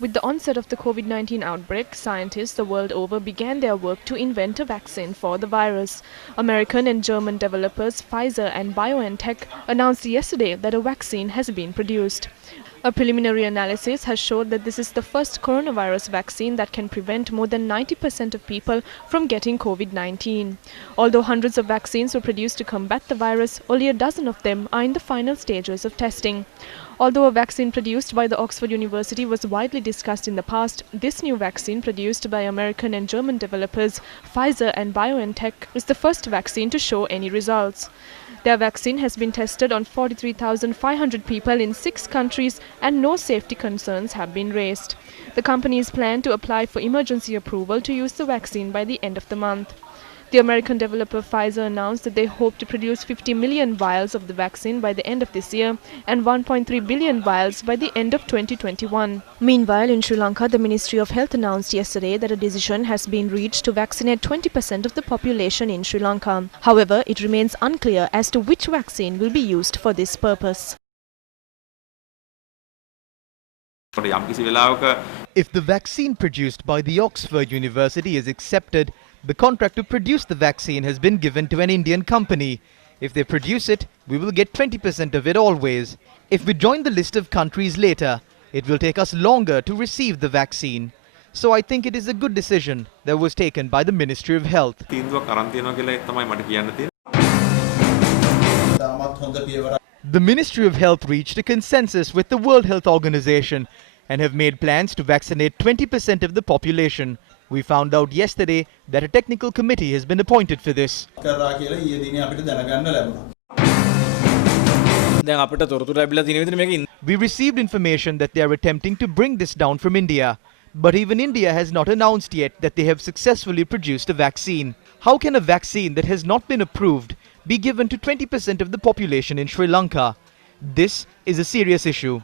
With the onset of the COVID-19 outbreak, scientists the world over began their work to invent a vaccine for the virus. American and German developers Pfizer and BioNTech announced yesterday that a vaccine has been produced. A preliminary analysis has showed that this is the first coronavirus vaccine that can prevent more than 90% of people from getting COVID-19. Although hundreds of vaccines were produced to combat the virus, only a dozen of them are in the final stages of testing. Although a vaccine produced by the Oxford University was widely discussed in the past, this new vaccine produced by American and German developers Pfizer and BioNTech is the first vaccine to show any results. Their vaccine has been tested on 43,500 people in 6 countries and no safety concerns have been raised. The companies plan to apply for emergency approval to use the vaccine by the end of the month. The American developer Pfizer announced that they hope to produce 50 million vials of the vaccine by the end of this year and 1.3 billion vials by the end of 2021. Meanwhile, in Sri Lanka, the Ministry of Health announced yesterday that a decision has been reached to vaccinate 20% of the population in Sri Lanka. However, it remains unclear as to which vaccine will be used for this purpose. If the vaccine produced by the Oxford University is accepted, the contract to produce the vaccine has been given to an Indian company. If they produce it, we will get 20% of it always. If we join the list of countries later, it will take us longer to receive the vaccine. So I think it is a good decision that was taken by the Ministry of Health. The Ministry of Health reached a consensus with the World Health Organization and have made plans to vaccinate 20% of the population. We found out yesterday that a technical committee has been appointed for this. We received information that they are attempting to bring this down from India. But even India has not announced yet that they have successfully produced a vaccine. How can a vaccine that has not been approved be given to 20% of the population in Sri Lanka? This is a serious issue.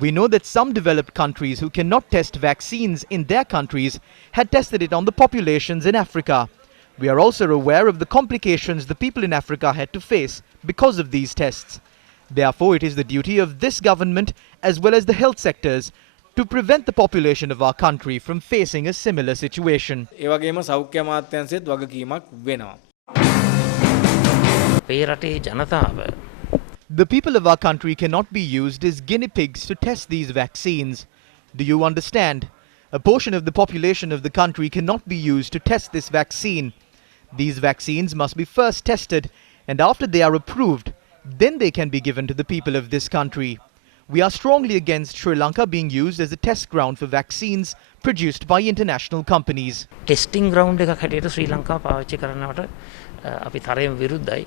We know that some developed countries who cannot test vaccines in their countries had tested it on the populations in Africa. We are also aware of the complications the people in Africa had to face because of these tests. Therefore, it is the duty of this government as well as the health sectors to prevent the population of our country from facing a similar situation. The people of our country cannot be used as guinea pigs to test these vaccines. Do you understand? A portion of the population of the country cannot be used to test this vaccine. These vaccines must be first tested, and after they are approved, then they can be given to the people of this country. We are strongly against Sri Lanka being used as a test ground for vaccines produced by international companies. Testing ground එක හැටියට ශ්‍රී ලංකාව පාවිච්චි කරනවට අපි තරයෙන් විරුද්ධයි.